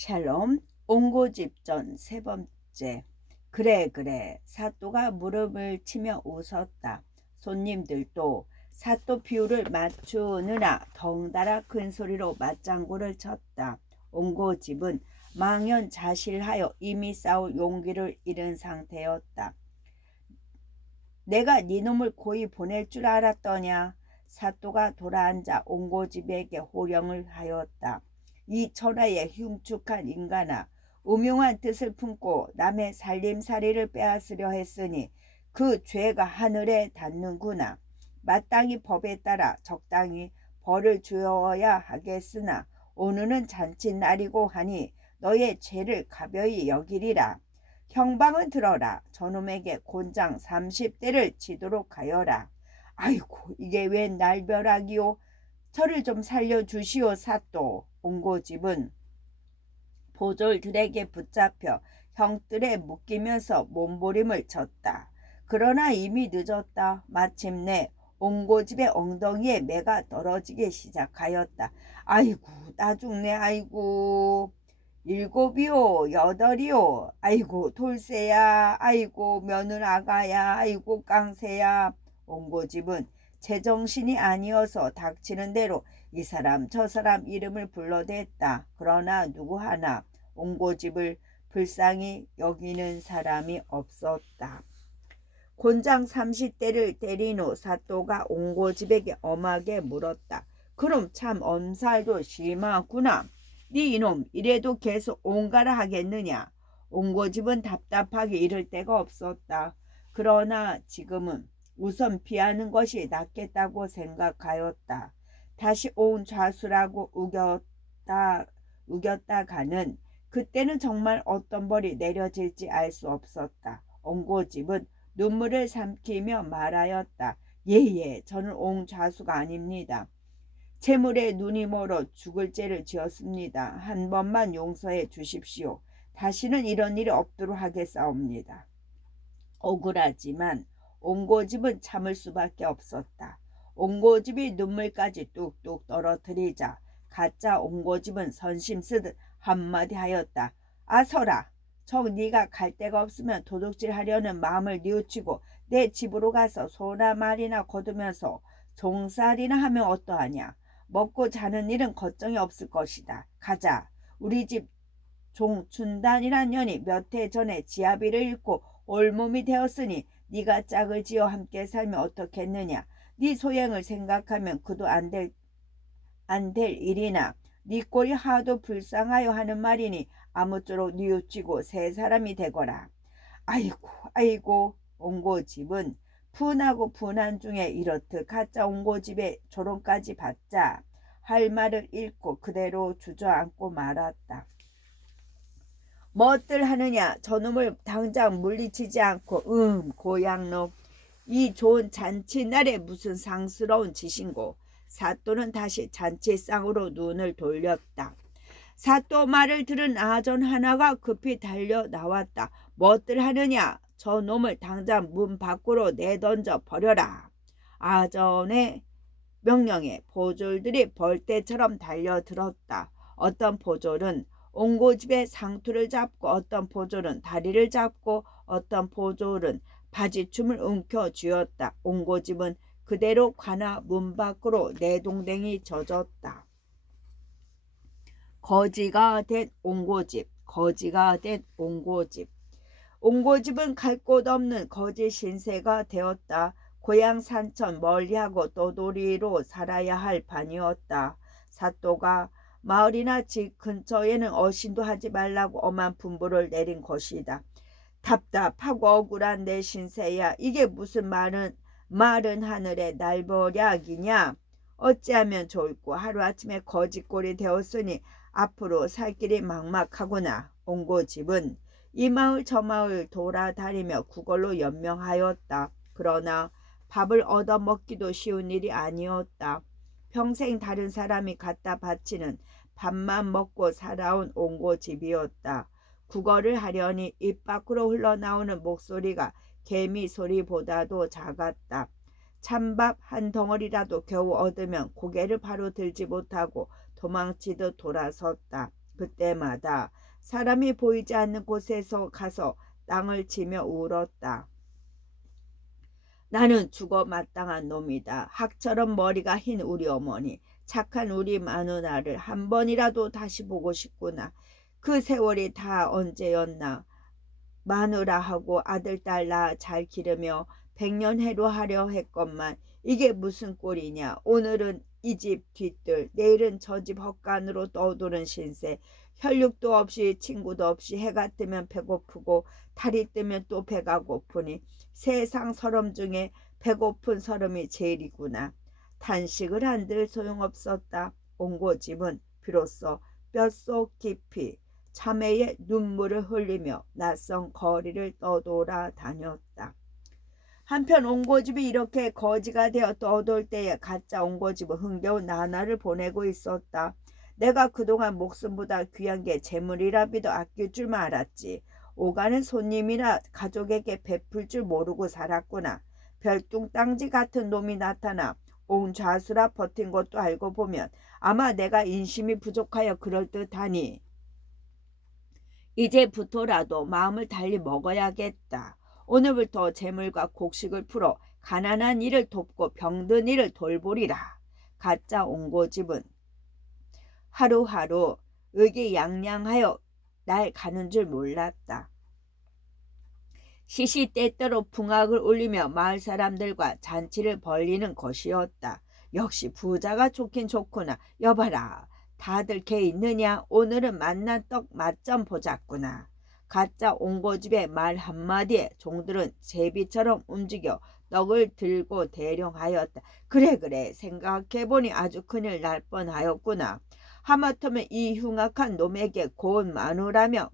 샬롬, 옹고집전 세 번째. 그래, 사또가 무릎을 치며 웃었다. 손님들도 사또 비율을 맞추느라 덩달아 큰 소리로 맞장구를 쳤다. 옹고집은 망연자실하여 이미 싸울 용기를 잃은 상태였다. 내가 네 놈을 고이 보낼 줄 알았더냐. 사또가 돌아앉아 옹고집에게 호령을 하였다. 이 천하의 흉측한 인간아, 음흉한 뜻을 품고 남의 살림살이를 빼앗으려 했으니 그 죄가 하늘에 닿는구나. 마땅히 법에 따라 적당히 벌을 주어야 하겠으나 오늘은 잔칫날이고 하니 너의 죄를 가벼이 여기리라. 형방은 들어라. 저놈에게 곤장 30대를 치도록 하여라. 아이고, 이게 웬 날벼락이오. 저를 좀 살려주시오. 사또. 옹고집은 보졸들에게 붙잡혀 형들에 묶이면서 몸부림을 쳤다. 그러나 이미 늦었다. 마침내 옹고집의 엉덩이에 매가 떨어지기 시작하였다. 아이고, 나 죽네. 아이고. 일곱이요, 여덟이요, 아이고 돌쇠야, 아이고 며느라가야, 아이고 깡새야. 옹고집은 제정신이 아니어서 닥치는 대로 이 사람 저 사람 이름을 불러댔다. 그러나 누구 하나 옹고집을 불쌍히 여기는 사람이 없었다. 곤장 30대를 때린 후 사또가 옹고집에게 엄하게 물었다. 그럼 참 엄살도 심하구나. 네 이놈 이래도 계속 옹가라 하겠느냐. 옹고집은 답답하게 이럴 데가 없었다. 그러나 지금은 우선 피하는 것이 낫겠다고 생각하였다. 다시 온 좌수라고 우겼다가는 그때는 정말 어떤 벌이 내려질지 알 수 없었다. 옹고집은 눈물을 삼키며 말하였다. 예예, 저는 옹좌수가 아닙니다. 재물에 눈이 멀어 죽을 죄를 지었습니다. 한 번만 용서해 주십시오. 다시는 이런 일이 없도록 하겠사옵니다. 억울하지만 옹고집은 참을 수밖에 없었다. 옹고집이 눈물까지 뚝뚝 떨어뜨리자 가짜 옹고집은 선심 쓰듯 한마디 하였다. 아서라, 정 네가 갈 데가 없으면 도둑질 하려는 마음을 뉘우치고 내 집으로 가서 소나 말이나 거두면서 종살이나 하면 어떠하냐. 먹고 자는 일은 걱정이 없을 것이다. 가자. 우리 집 종춘단이란 년이 몇 해 전에 지아비를 잃고 올몸이 되었으니 네가 짝을 지어 함께 살면 어떻겠느냐. 네 소행을 생각하면 그도 안 될 일이나 네 꼴이 하도 불쌍하여 하는 말이니 아무쪼록 뉘우치고 새 사람이 되거라. 아이고. 옹고집은 분하고 분한 중에 이렇듯 가짜 옹고집의 조롱까지 받자 할 말을 잃고 그대로 주저앉고 말았다. 뭣들 하느냐. 저놈을 당장 물리치지 않고 고향놈. 이 좋은 잔치날에 무슨 상스러운 짓인고. 사또는 다시 잔치상으로 눈을 돌렸다. 사또 말을 들은 아전 하나가 급히 달려 나왔다. 뭣들 하느냐. 저 놈을 당장 문 밖으로 내던져 버려라. 아전의 명령에 보졸들이 벌떼처럼 달려들었다. 어떤 보졸은 옹고집의 상투를 잡고 어떤 보졸은 다리를 잡고 어떤 보졸은 바지춤을 움켜쥐었다. 옹고집은 그대로 관아 문 밖으로 내동댕이 젖었다. 거지가 된 옹고집. 옹고집은 갈 곳 없는 거지 신세가 되었다. 고향 산천 멀리하고 떠돌이로 살아야 할 판이었다. 사또가 마을이나 집 근처에는 어신도 하지 말라고 엄한 분부를 내린 것이다. 답답하고 억울한 내 신세야. 이게 무슨 마른 하늘의 날벼락이냐. 어찌하면 좋을꼬. 하루아침에 거지꼴이 되었으니 앞으로 살 길이 막막하구나. 옹고집은 이 마을 저 마을 돌아다니며 그걸로 연명하였다. 그러나 밥을 얻어먹기도 쉬운 일이 아니었다. 평생 다른 사람이 갖다 바치는 밥만 먹고 살아온 옹고집이었다. 국어를 하려니 입 밖으로 흘러나오는 목소리가 개미 소리보다도 작았다. 찬밥 한 덩어리라도 겨우 얻으면 고개를 바로 들지 못하고 도망치듯 돌아섰다. 그때마다 사람이 보이지 않는 곳에서 가서 땅을 치며 울었다. 나는 죽어 마땅한 놈이다. 학처럼 머리가 흰 우리 어머니, 착한 우리 마누라를 한 번이라도 다시 보고 싶구나. 그 세월이 다 언제였나. 마누라하고 아들 딸 나 잘 기르며 백년해로 하려 했건만 이게 무슨 꼴이냐. 오늘은 이 집 뒤뜰, 내일은 저 집 헛간으로 떠도는 신세. 혈육도 없이 친구도 없이 해가 뜨면 배고프고 달이 뜨면 또 배가 고프니 세상 서름 중에 배고픈 서름이 제일이구나. 탄식을 한들 소용없었다. 옹고집은 비로소 뼛속 깊이 참회의 눈물을 흘리며 낯선 거리를 떠돌아다녔다. 한편 옹고집이 이렇게 거지가 되어 떠돌 때에 가짜 옹고집은 흥겨운 나날을 보내고 있었다. 내가 그동안 목숨보다 귀한 게 재물이라비도 아낄 줄만 알았지. 오가는 손님이나 가족에게 베풀 줄 모르고 살았구나. 별뚱땅지 같은 놈이 나타나 옹좌수라 버틴 것도 알고 보면 아마 내가 인심이 부족하여 그럴듯하니 이제부터라도 마음을 달리 먹어야겠다. 오늘부터 재물과 곡식을 풀어 가난한 이를 돕고 병든 이를 돌보리라. 가짜 옹고집은 하루하루 의기양양하여 날 가는 줄 몰랐다. 시시때때로 풍악을 울리며 마을 사람들과 잔치를 벌리는 것이었다. 역시 부자가 좋긴 좋구나. 여봐라, 다들 개 있느냐? 오늘은 맛난 떡 맛 좀 보자꾸나. 가짜 옹고집의 말 한마디에 종들은 제비처럼 움직여 떡을 들고 대령하였다. 그래 생각해보니 아주 큰일 날 뻔하였구나. 하마터면 이 흉악한 놈에게 고운 마누라며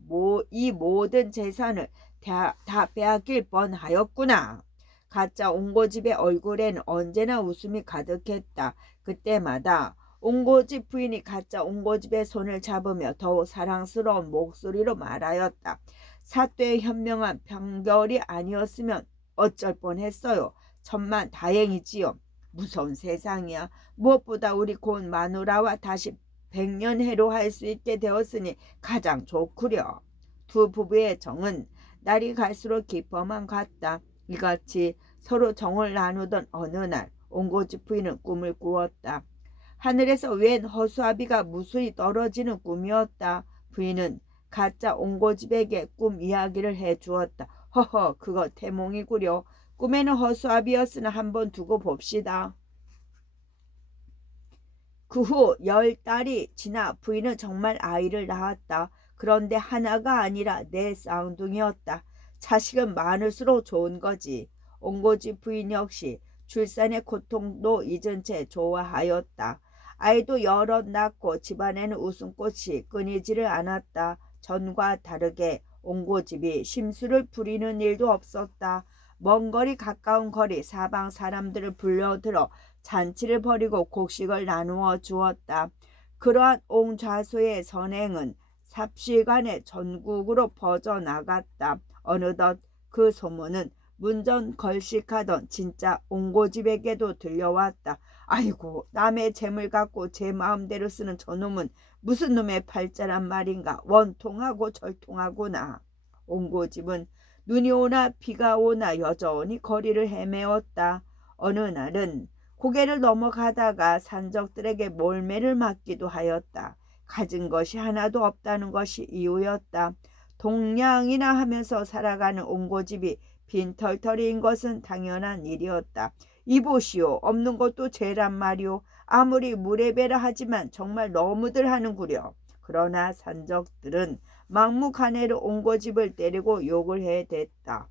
이 모든 재산을 다 빼앗길 뻔하였구나. 가짜 옹고집의 얼굴에는 언제나 웃음이 가득했다. 그때마다 옹고집 부인이 가짜 옹고집의 손을 잡으며 더욱 사랑스러운 목소리로 말하였다. 사또의 현명한 판결이 아니었으면 어쩔 뻔했어요. 천만 다행이지요. 무서운 세상이야. 무엇보다 우리 고운 마누라와 다시 백년해로 할 수 있게 되었으니 가장 좋구려. 두 부부의 정은 날이 갈수록 깊어만 갔다. 이같이 서로 정을 나누던 어느 날 옹고집 부인은 꿈을 꾸었다. 하늘에서 웬 허수아비가 무수히 떨어지는 꿈이었다. 부인은 가짜 옹고집에게 꿈 이야기를 해주었다. 허허, 그거 태몽이구려. 꿈에는 허수아비였으나 한번 두고 봅시다. 그 후 10달이 지나 부인은 정말 아이를 낳았다. 그런데 하나가 아니라 4 쌍둥이였다. 자식은 많을수록 좋은 거지. 옹고집 부인 역시 출산의 고통도 잊은 채 좋아하였다. 아이도 여럿 낳고 집안에는 웃음꽃이 끊이지를 않았다. 전과 다르게 옹고집이 심술을 부리는 일도 없었다. 먼 거리 가까운 거리 사방 사람들을 불러들어 잔치를 벌이고 곡식을 나누어 주었다. 그러한 옹좌소의 선행은 삽시간에 전국으로 퍼져나갔다. 어느덧 그 소문은 문전걸식하던 진짜 옹고집에게도 들려왔다. 아이고, 남의 재물 갖고 제 마음대로 쓰는 저놈은 무슨 놈의 팔자란 말인가. 원통하고 절통하구나. 옹고집은 눈이 오나 비가 오나 여전히 거리를 헤매었다. 어느 날은 고개를 넘어가다가 산적들에게 몰매를 맞기도 하였다. 가진 것이 하나도 없다는 것이 이유였다. 동냥이나 하면서 살아가는 옹고집이 빈털터리인 것은 당연한 일이었다. 이보시오, 없는 것도 죄란 말이오. 아무리 무례배라 하지만 정말 너무들 하는구려. 그러나 산적들은 막무가내로 옹고집을 때리고 욕을 해댔다.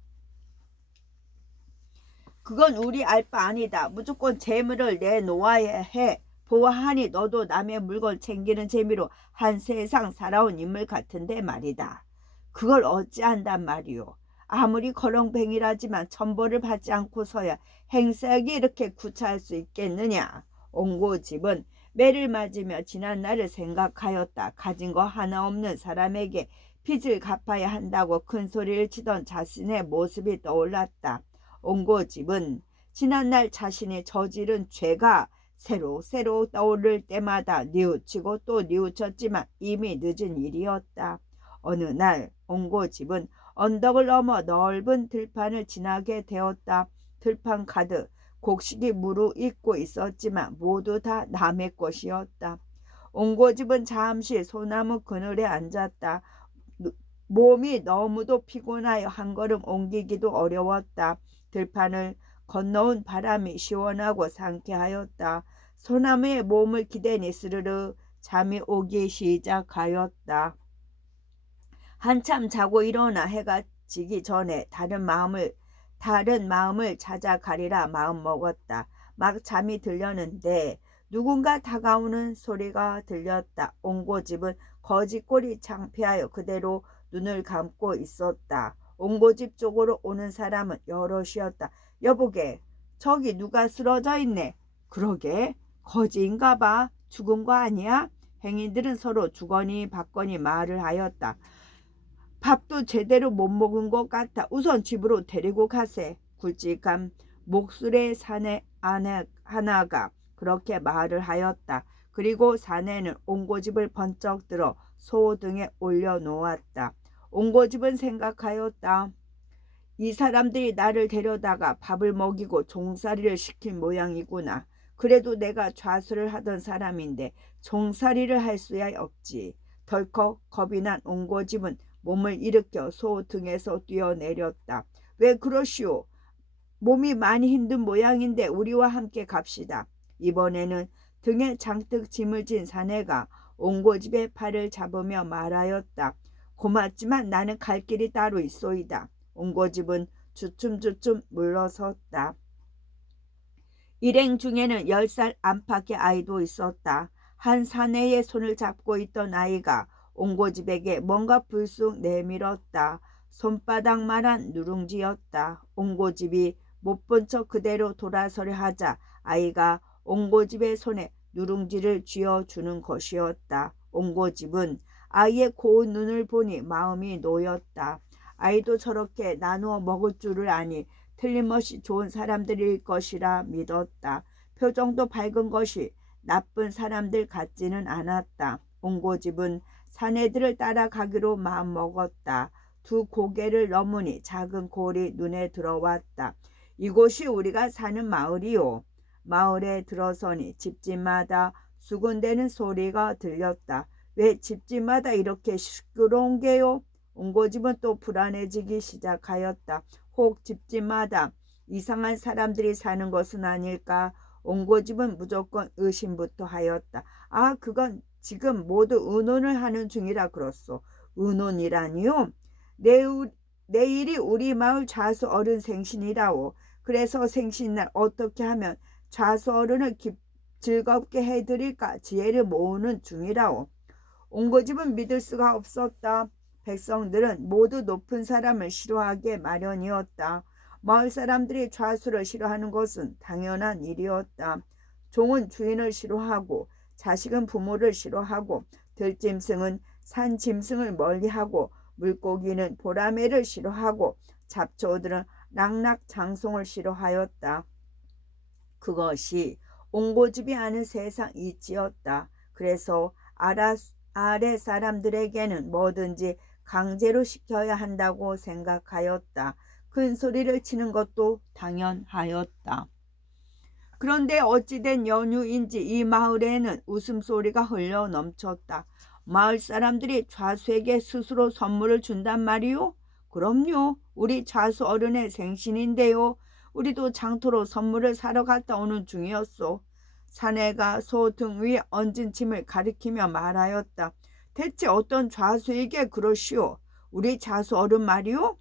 그건 우리 알 바 아니다. 무조건 재물을 내놓아야 해. 보아하니 너도 남의 물건 챙기는 재미로 한 세상 살아온 인물 같은데 말이다. 그걸 어찌한단 말이오. 아무리 거렁뱅이라지만 천벌을 받지 않고서야 행색이 이렇게 구차할 수 있겠느냐. 옹고집은 매를 맞으며 지난 날을 생각하였다. 가진 거 하나 없는 사람에게 빚을 갚아야 한다고 큰 소리를 치던 자신의 모습이 떠올랐다. 옹고집은 지난날 자신이 저지른 죄가 새로 떠오를 때마다 뉘우치고 또 뉘우쳤지만 이미 늦은 일이었다. 어느 날 옹고집은 언덕을 넘어 넓은 들판을 지나게 되었다. 들판 가득 곡식이 무르익고 있었지만 모두 다 남의 것이었다. 옹고집은 잠시 소나무 그늘에 앉았다. 몸이 너무도 피곤하여 한 걸음 옮기기도 어려웠다. 들판을 건너온 바람이 시원하고 상쾌하였다. 소나무에 몸을 기대니 스르르 잠이 오기 시작하였다. 한참 자고 일어나 해가 지기 전에 다른 마음을 찾아가리라 마음먹었다. 막 잠이 들려는데 누군가 다가오는 소리가 들렸다. 옹고집은 거짓골이 창피하여 그대로 눈을 감고 있었다. 옹고집 쪽으로 오는 사람은 여럿이었다. 여보게, 저기 누가 쓰러져 있네. 그러게, 거지인가 봐. 죽은 거 아니야? 행인들은 서로 주거니 받거니 말을 하였다. 밥도 제대로 못 먹은 것 같아. 우선 집으로 데리고 가세. 굵직한 목술의 사내 하나가 그렇게 말을 하였다. 그리고 사내는 옹고집을 번쩍 들어 소등에 올려놓았다. 옹고집은 생각하였다. 이 사람들이 나를 데려다가 밥을 먹이고 종살이를 시킬 모양이구나. 그래도 내가 좌수를 하던 사람인데 종살이를 할 수야 없지. 덜컥 겁이 난 옹고집은 몸을 일으켜 소 등에서 뛰어내렸다. 왜 그러시오? 몸이 많이 힘든 모양인데 우리와 함께 갑시다. 이번에는 등에 장뜩 짐을 진 사내가 옹고집의 팔을 잡으며 말하였다. 고맙지만 나는 갈 길이 따로 있소이다. 옹고집은 주춤주춤 물러섰다. 일행 중에는 10살 안팎의 아이도 있었다. 한 사내의 손을 잡고 있던 아이가 옹고집에게 뭔가 불쑥 내밀었다. 손바닥만한 누룽지였다. 옹고집이 못 본 척 그대로 돌아서려 하자 아이가 옹고집의 손에 누룽지를 쥐어주는 것이었다. 옹고집은 아이의 고운 눈을 보니 마음이 놓였다. 아이도 저렇게 나누어 먹을 줄을 아니 틀림없이 좋은 사람들일 것이라 믿었다. 표정도 밝은 것이 나쁜 사람들 같지는 않았다. 옹고집은 사내들을 따라가기로 마음먹었다. 두 고개를 넘으니 작은 골이 눈에 들어왔다. 이곳이 우리가 사는 마을이요. 마을에 들어서니 집집마다 수군대는 소리가 들렸다. 왜 집집마다 이렇게 시끄러운 게요? 옹고집은 또 불안해지기 시작하였다. 혹 집집마다 이상한 사람들이 사는 것은 아닐까? 옹고집은 무조건 의심부터 하였다. 아, 그건 지금 모두 의논을 하는 중이라 그렇소. 의논이라니요? 내일이 우리 마을 좌수 어른 생신이라오. 그래서 생신날 어떻게 하면 좌수 어른을 즐겁게 해드릴까 지혜를 모으는 중이라오. 옹고집은 믿을 수가 없었다. 백성들은 모두 높은 사람을 싫어하게 마련이었다. 마을 사람들이 좌수를 싫어하는 것은 당연한 일이었다. 종은 주인을 싫어하고 자식은 부모를 싫어하고 들짐승은 산짐승을 멀리하고 물고기는 보라매를 싫어하고 잡초들은 낙낙장송을 싫어하였다. 그것이 옹고집이 아는 세상 이치였다. 그래서 아래 사람들에게는 뭐든지 강제로 시켜야 한다고 생각하였다. 큰 소리를 치는 것도 당연하였다. 그런데 어찌된 연유인지 이 마을에는 웃음소리가 흘러 넘쳤다. 마을 사람들이 좌수에게 스스로 선물을 준단 말이오? 그럼요. 우리 좌수 어른의 생신인데요. 우리도 장터로 선물을 사러 갔다 오는 중이었소. 사내가 소 등 위에 얹은 짐을 가리키며 말하였다. 대체 어떤 좌수에게 그러시오? 우리 좌수 어른 말이오?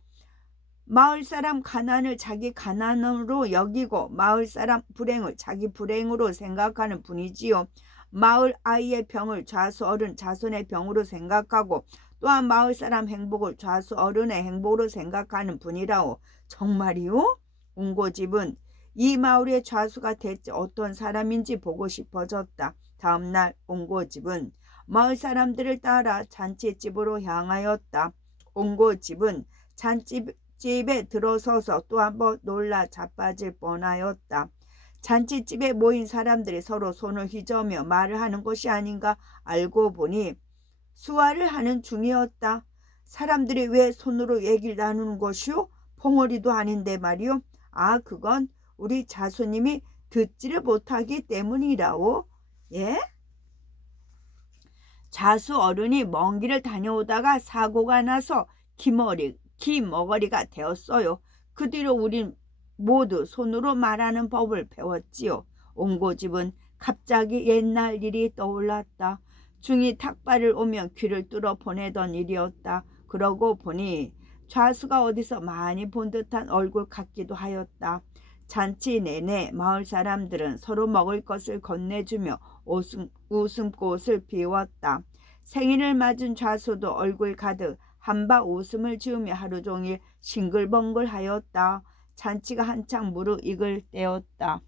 마을 사람 가난을 자기 가난으로 여기고 마을 사람 불행을 자기 불행으로 생각하는 분이지요. 마을 아이의 병을 좌수 어른 자손의 병으로 생각하고 또한 마을 사람 행복을 좌수 어른의 행복으로 생각하는 분이라오. 정말이요? 옹고집은 이 마을의 좌수가 대체 어떤 사람인지 보고 싶어졌다. 다음날 옹고집은 마을 사람들을 따라 잔치집으로 향하였다. 옹고집은 잔치집에 들어서서 또 한번 놀라 자빠질 뻔하였다. 잔치집에 모인 사람들이 서로 손을 휘저으며 말을 하는 것이 아닌가 알고 보니 수화를 하는 중이었다. 사람들이 왜 손으로 얘기를 나누는 것이오? 봉어리도 아닌데 말이오. 아, 그건 우리 자손님이 듣지를 못하기 때문이라오. 예? 자수 어른이 먼 길을 다녀오다가 사고가 나서 기머거리가 되었어요. 그 뒤로 우린 모두 손으로 말하는 법을 배웠지요. 옹고집은 갑자기 옛날 일이 떠올랐다. 중이 탁발을 오면 귀를 뚫어 보내던 일이었다. 그러고 보니 좌수가 어디서 많이 본 듯한 얼굴 같기도 하였다. 잔치 내내 마을 사람들은 서로 먹을 것을 건네주며 웃음꽃을 피웠다. 생일을 맞은 좌수도 얼굴 가득 한바 웃음을 지으며 하루 종일 싱글벙글하였다. 잔치가 한창 무르익을 때였다.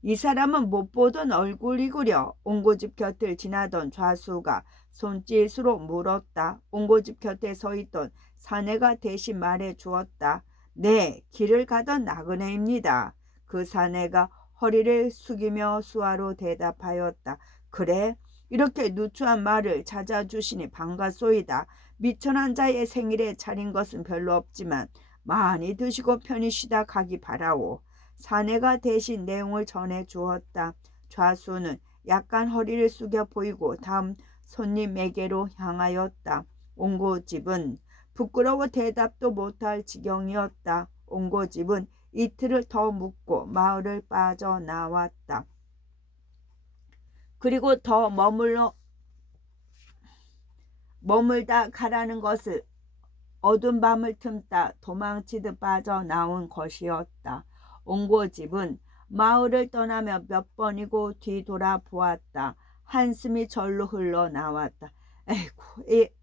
이 사람은 못 보던 얼굴이구려. 옹고집 곁을 지나던 좌수가 손짓으로 물었다. 옹고집 곁에 서 있던 사내가 대신 말해 주었다. 네, 길을 가던 나그네입니다. 그 사내가 허리를 숙이며 수화로 대답하였다. 그래? 이렇게 누추한 말을 찾아주시니 반갑소이다. 미천한 자의 생일에 차린 것은 별로 없지만 많이 드시고 편히 쉬다 가기 바라오. 사내가 대신 내용을 전해 주었다. 좌수는 약간 허리를 숙여 보이고 다음 손님에게로 향하였다. 옹고집은 부끄러워 대답도 못할 지경이었다. 옹고집은 이틀을 더 묵고 마을을 빠져나왔다. 그리고 더 머물다 가라는 것을 어두운 밤을 틈다 도망치듯 빠져나온 것이었다. 옹고집은 마을을 떠나며 몇 번이고 뒤돌아보았다. 한숨이 절로 흘러나왔다.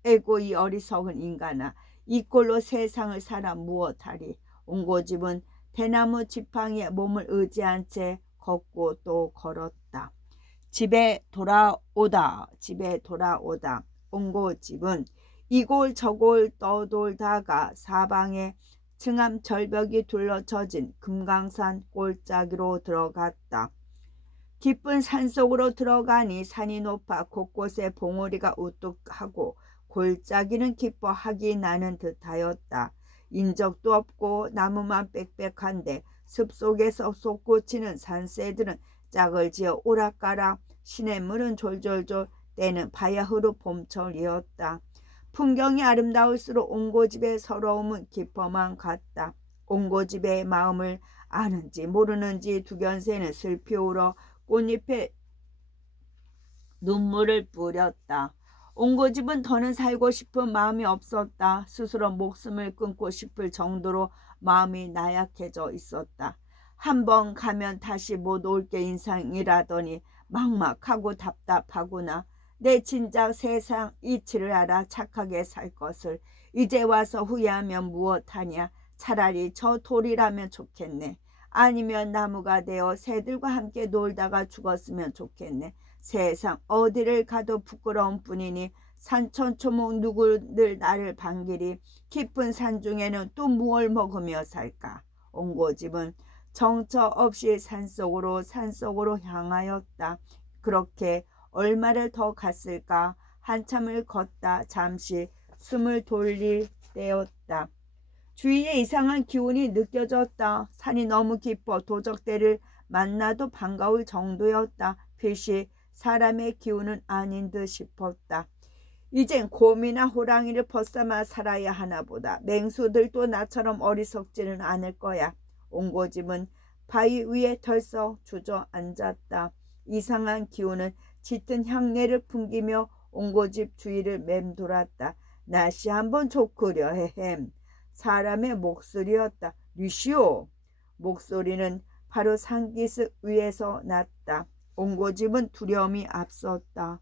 에고 이 어리석은 인간아, 이 꼴로 세상을 살아 무엇하리. 옹고집은 대나무 지팡이에 몸을 의지한 채 걷고 또 걸었다. 집에 돌아오다 옹고집은 이골 저골 떠돌다가 사방에 층암 절벽이 둘러쳐진 금강산 골짜기로 들어갔다. 깊은 산속으로 들어가니 산이 높아 곳곳에 봉우리가 우뚝하고 골짜기는 깊어 학이 나는 듯하였다. 인적도 없고 나무만 빽빽한데 숲속에서 솟구치는 산새들은 짝을 지어 오락가락, 시냇물은 졸졸졸 때는 바야흐로 봄철이었다. 풍경이 아름다울수록 옹고집의 서러움은 깊어만 갔다. 옹고집의 마음을 아는지 모르는지 두견새는 슬피 울어 꽃잎에 눈물을 뿌렸다. 옹고집은 더는 살고 싶은 마음이 없었다. 스스로 목숨을 끊고 싶을 정도로 마음이 나약해져 있었다. 한 번 가면 다시 못 올 게 인생이라더니 막막하고 답답하구나. 내 진작 세상 이치를 알아 착하게 살 것을 이제 와서 후회하면 무엇하냐. 차라리 저 돌이라면 좋겠네. 아니면 나무가 되어 새들과 함께 놀다가 죽었으면 좋겠네. 세상 어디를 가도 부끄러운 뿐이니 산천초목 누구들 나를 반기리. 깊은 산중에는 또 무얼 먹으며 살까. 옹고집은 정처 없이 산속으로 향하였다. 그렇게 얼마를 더 갔을까. 한참을 걷다 잠시 숨을 돌릴 때였다. 주위에 이상한 기운이 느껴졌다. 산이 너무 깊어 도적대를 만나도 반가울 정도였다. 필시 사람의 기운은 아닌 듯 싶었다. 이젠 곰이나 호랑이를 벗삼아 살아야 하나 보다. 맹수들도 나처럼 어리석지는 않을 거야. 옹고집은 바위 위에 덜썩 주저앉았다. 이상한 기운은 짙은 향내를 풍기며 옹고집 주위를 맴돌았다. 날씨 한번 좋구려. 헤헴. 사람의 목소리였다. 류시오. 목소리는 바로 산기슭 위에서 났다. 옹고집은 두려움이 앞섰다.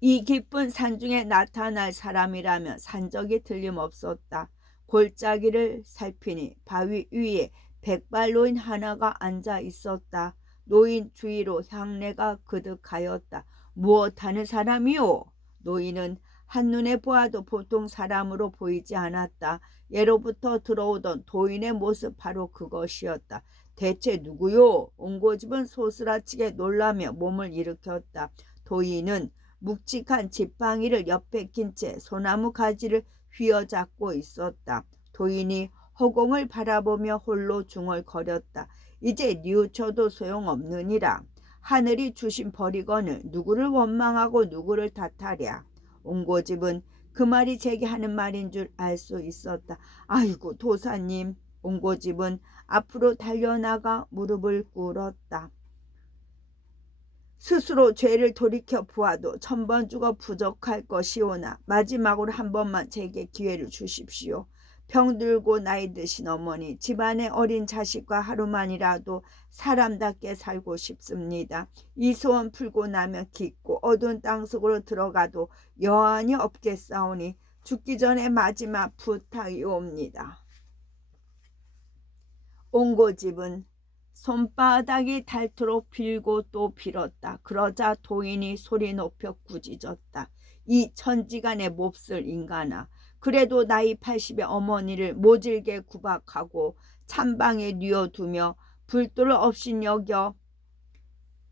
이 깊은 산중에 나타날 사람이라면 산적이 틀림없었다. 골짜기를 살피니 바위 위에 백발노인 하나가 앉아 있었다. 노인 주위로 향내가 그득하였다. 무엇하는 사람이오? 노인은 한눈에 보아도 보통 사람으로 보이지 않았다. 예로부터 들어오던 도인의 모습 바로 그것이었다. 대체 누구요? 옹고집은 소스라치게 놀라며 몸을 일으켰다. 도인은 묵직한 지팡이를 옆에 낀 채 소나무 가지를 휘어잡고 있었다. 도인이 허공을 바라보며 홀로 중얼거렸다. 이제 뉘우쳐도 소용없느니라. 하늘이 주신 벌이거늘 누구를 원망하고 누구를 탓하랴. 옹고집은 그 말이 제게 하는 말인 줄 알 수 있었다. 아이고 도사님. 옹고집은 앞으로 달려나가 무릎을 꿇었다. 스스로 죄를 돌이켜 보아도 1000번 죽어 부족할 것이오나 마지막으로 한 번만 제게 기회를 주십시오. 병들고 나이 드신 어머니, 집안의 어린 자식과 하루만이라도 사람답게 살고 싶습니다. 이 소원 풀고 나면 깊고 어두운 땅속으로 들어가도 여한이 없겠사오니 죽기 전에 마지막 부탁이옵니다. 옹고집은 손바닥이 닳도록 빌고 또 빌었다. 그러자 도인이 소리 높여 꾸짖었다. 이 천지간의 몹쓸 인간아. 그래도 나이 80의 어머니를 모질게 구박하고 찬방에 뉘어두며 불도를 없이 여겨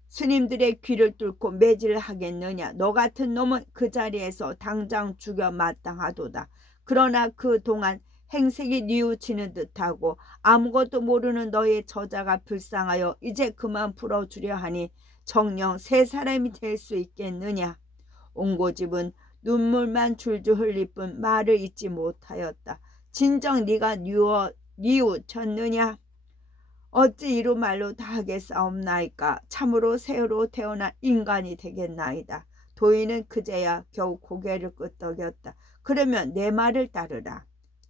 스님들의 귀를 뚫고 매질을 하겠느냐. 너 같은 놈은 그 자리에서 당장 죽여 마땅하도다. 그러나 그동안 행색이 뉘우치는 듯하고 아무것도 모르는 너의 저자가 불쌍하여 이제 그만 풀어주려 하니 정녕 새 사람이 될 수 있겠느냐. 옹고집은 눈물만 줄줄 흘릴 뿐 말을 잇지 못하였다. 진정 네가 뉘우쳤느냐. 어찌 이루 말로 다 하겠사옵나이까. 참으로 새로 태어난 인간이 되겠나이다. 도인은 그제야 겨우 고개를 끄덕였다. 그러면 내 말을 따르라.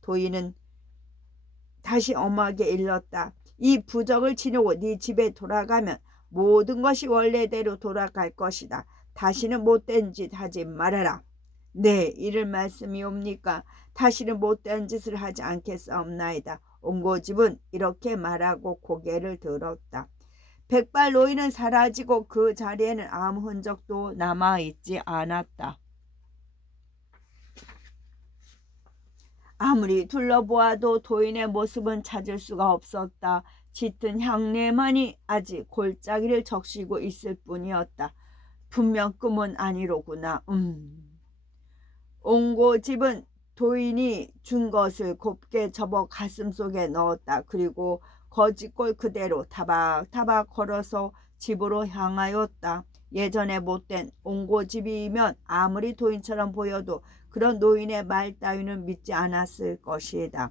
도인은 다시 엄하게 일렀다. 이 부적을 지르고 네 집에 돌아가면 모든 것이 원래대로 돌아갈 것이다. 다시는 못된 짓 하지 말아라. 네, 이를 말씀이옵니까? 다시는 못된 짓을 하지 않겠사옵나이다. 옹고집은 이렇게 말하고 고개를 들었다. 백발 노인은 사라지고 그 자리에는 아무 흔적도 남아있지 않았다. 아무리 둘러보아도 도인의 모습은 찾을 수가 없었다. 짙은 향내만이 아직 골짜기를 적시고 있을 뿐이었다. 분명 꿈은 아니로구나. 옹고집은 도인이 준 것을 곱게 접어 가슴속에 넣었다. 그리고 거짓골 그대로 타박타박 걸어서 집으로 향하였다. 예전에 못된 옹고집이면 아무리 도인처럼 보여도 그런 노인의 말 따위는 믿지 않았을 것이다.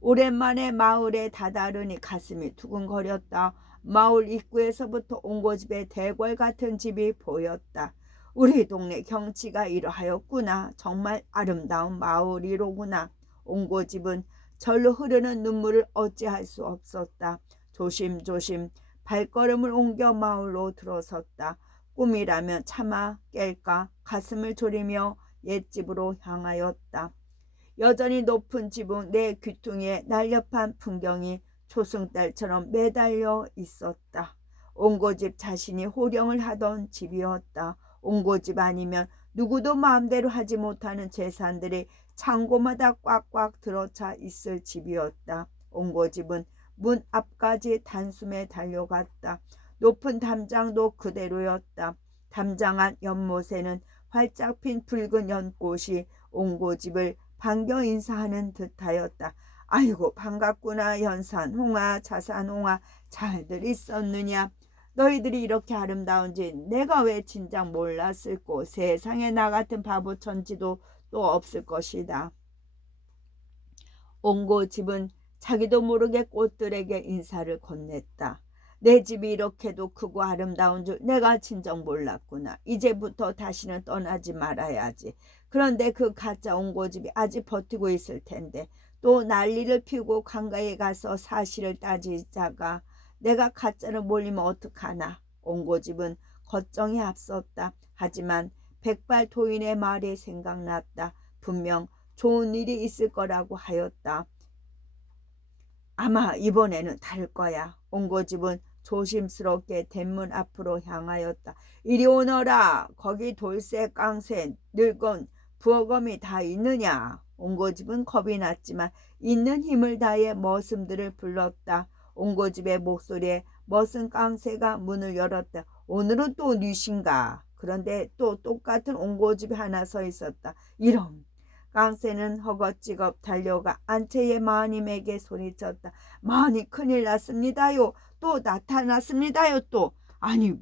오랜만에 마을에 다다르니 가슴이 두근거렸다. 마을 입구에서부터 옹고집의 대궐 같은 집이 보였다. 우리 동네 경치가 이러하였구나. 정말 아름다운 마을이로구나. 옹고집은 절로 흐르는 눈물을 어찌할 수 없었다. 조심조심 발걸음을 옮겨 마을로 들어섰다. 꿈이라면 차마 깰까 가슴을 졸이며 옛집으로 향하였다. 여전히 높은 지붕 내 귀퉁이에 날렵한 풍경이 초승달처럼 매달려 있었다. 옹고집 자신이 호령을 하던 집이었다. 옹고집 아니면 누구도 마음대로 하지 못하는 재산들이 창고마다 꽉꽉 들어차 있을 집이었다. 옹고집은 문 앞까지 단숨에 달려갔다. 높은 담장도 그대로였다. 담장 안 연못에는 활짝 핀 붉은 연꽃이 옹고집을 반겨 인사하는 듯하였다. 아이고 반갑구나. 연산홍아 자산홍아 잘들 있었느냐. 너희들이 이렇게 아름다운지 내가 왜 진작 몰랐을꼬. 세상에 나 같은 바보 천지도 또 없을 것이다. 옹고집은 자기도 모르게 꽃들에게 인사를 건넸다. 내 집이 이렇게도 크고 아름다운 줄 내가 진정 몰랐구나. 이제부터 다시는 떠나지 말아야지. 그런데 그 가짜 옹고집이 아직 버티고 있을 텐데 또 난리를 피우고 강가에 가서 사실을 따지자가 내가 가짜를 몰리면 어떡하나. 옹고집은 걱정이 앞섰다. 하지만 백발 도인의 말이 생각났다. 분명 좋은 일이 있을 거라고 하였다. 아마 이번에는 다를 거야. 옹고집은 조심스럽게 대문 앞으로 향하였다. 이리 오너라. 거기 돌쇠, 깡새, 늙은 부어검이 다 있느냐. 옹고집은 겁이 났지만 있는 힘을 다해 머슴들을 불렀다. 옹고집의 목소리에 멋은 깡새가 문을 열었다. 오늘은 또 뉘신가? 그런데 또 똑같은 옹고집이 하나 서 있었다. 이런! 깡새는 허겁지겁 달려가 안채의 마님에게 소리쳤다. 마님 큰일 났습니다요. 또 나타났습니다요. 또. 아니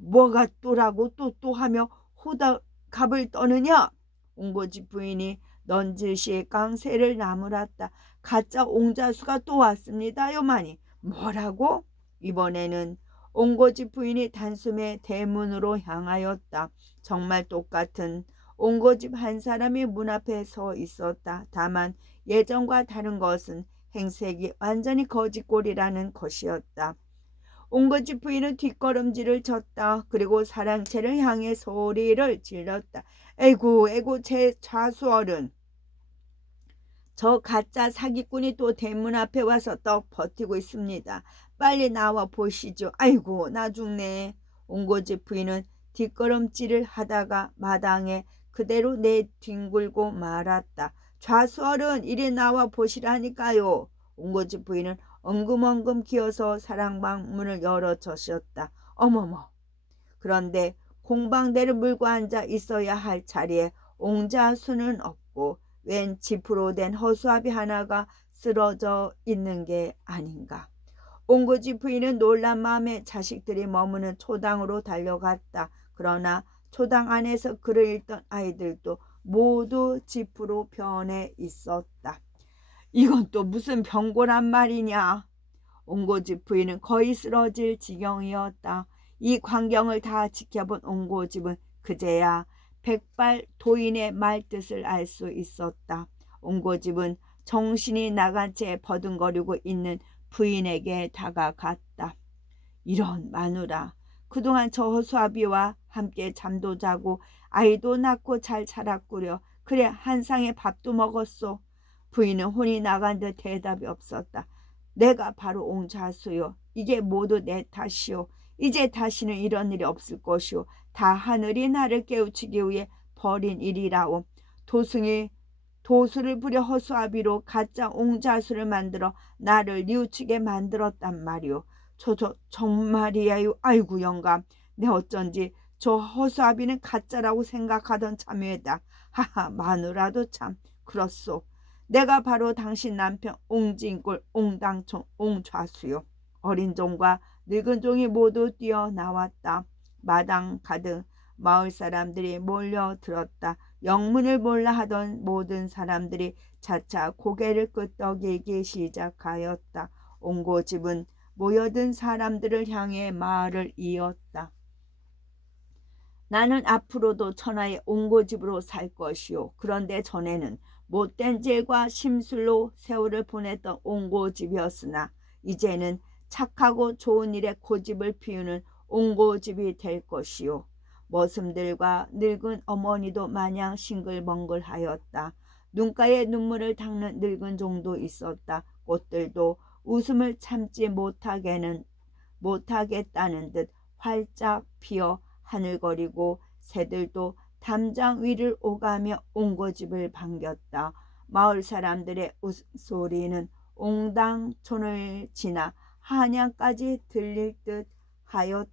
뭐가 또라고 또 하며 호들갑을 떠느냐? 옹고집 부인이 넌지시 깡새를 나무랐다. 가짜 옹자수가 또 왔습니다요. 마니. 뭐라고? 이번에는 옹고집 부인이 단숨에 대문으로 향하였다. 정말 똑같은 옹고집 한 사람이 문 앞에 서 있었다. 다만 예전과 다른 것은 행색이 완전히 거짓골이라는 것이었다. 옹고집 부인은 뒷걸음질을 쳤다. 그리고 사랑채를 향해 소리를 질렀다. 에구 에구 제 좌수어른. 저 가짜 사기꾼이 또 대문 앞에 와서 떡 버티고 있습니다. 빨리 나와 보시죠. 아이고 나 죽네. 옹고집 부인은 뒷걸음질을 하다가 마당에 그대로 내뒹굴고 말았다. 좌수어른 이리 나와 보시라니까요. 옹고집 부인은 엉금엉금 기어서 사랑방 문을 열어 젖었다. 어머머. 그런데 공방대를 물고 앉아 있어야 할 자리에 옹자수는 없고 웬 지프로 된 허수아비 하나가 쓰러져 있는 게 아닌가. 옹고집 부인은 놀란 마음에 자식들이 머무는 초당으로 달려갔다. 그러나 초당 안에서 글을 읽던 아이들도 모두 지프로 변해 있었다. 이건 또 무슨 병고란 말이냐. 옹고집 부인은 거의 쓰러질 지경이었다. 이 광경을 다 지켜본 옹고집은 그제야 백발 도인의 말뜻을 알 수 있었다. 옹고집은 정신이 나간 채 버둥거리고 있는 부인에게 다가갔다. 이런 마누라, 그동안 저 허수아비와 함께 잠도 자고 아이도 낳고 잘 자랐구려. 그래 한 상의 밥도 먹었소. 부인은 혼이 나간 듯 대답이 없었다. 내가 바로 옹자수요. 이게 모두 내 탓이오. 이제 다시는 이런 일이 없을 것이오. 다 하늘이 나를 깨우치기 위해 벌인 일이라오. 도승이 도수를 부려 허수아비로 가짜 옹자수를 만들어 나를 뉘우치게 만들었단 말이오. 정말이야요. 아이고 영감. 내 어쩐지 저 허수아비는 가짜라고 생각하던 참외다. 하하 마누라도 참 그렇소. 내가 바로 당신 남편 옹진골 옹당총 옹좌수요. 어린 종과 늙은 종이 모두 뛰어나왔다. 마당 가득 마을 사람들이 몰려들었다. 영문을 몰라 하던 모든 사람들이 차차 고개를 끄덕이기 시작하였다. 옹고집은 모여든 사람들을 향해 말을 이었다. 나는 앞으로도 천하의 옹고집으로 살 것이요. 그런데 전에는 못된 죄과 심술로 세월을 보냈던 옹고집이었으나 이제는 착하고 좋은 일에 고집을 피우는 옹고집이 될 것이요. 머슴들과 늙은 어머니도 마냥 싱글벙글하였다. 눈가에 눈물을 닦는 늙은 종도 있었다. 꽃들도 웃음을 참지 못하겠다는 듯 활짝 피어 하늘거리고 새들도 담장 위를 오가며 옹고집을 반겼다. 마을 사람들의 웃음소리는 옹당촌을 지나 한양까지 들릴 듯 하였다.